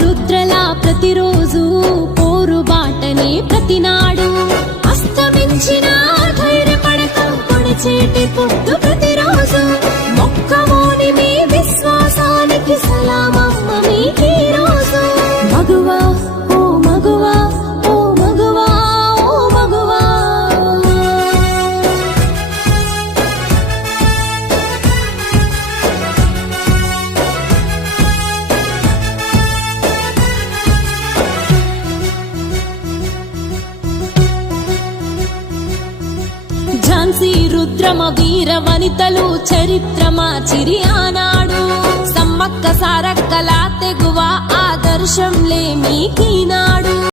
రుద్రలా ప్రతిరోజు పోరు బాటనే ప్రతినాడు అస్తమించిన ధైర్యపడక పొడిచేటి పొద్దు ప్రతిరోజు మొక్కమోని మీ విశ్వాసానికి సలామమ్మ మీకీ రోజు మగువా ఓ మగువా ఓ మగువా ఓ మగువా ఝాన్సీ రుద్రమ వీర వనితలు చరిత్రమా చిరి ఆనాడు సమ్మక్క సారక్కల తెగువ ఆదర్శంలే మీకీనా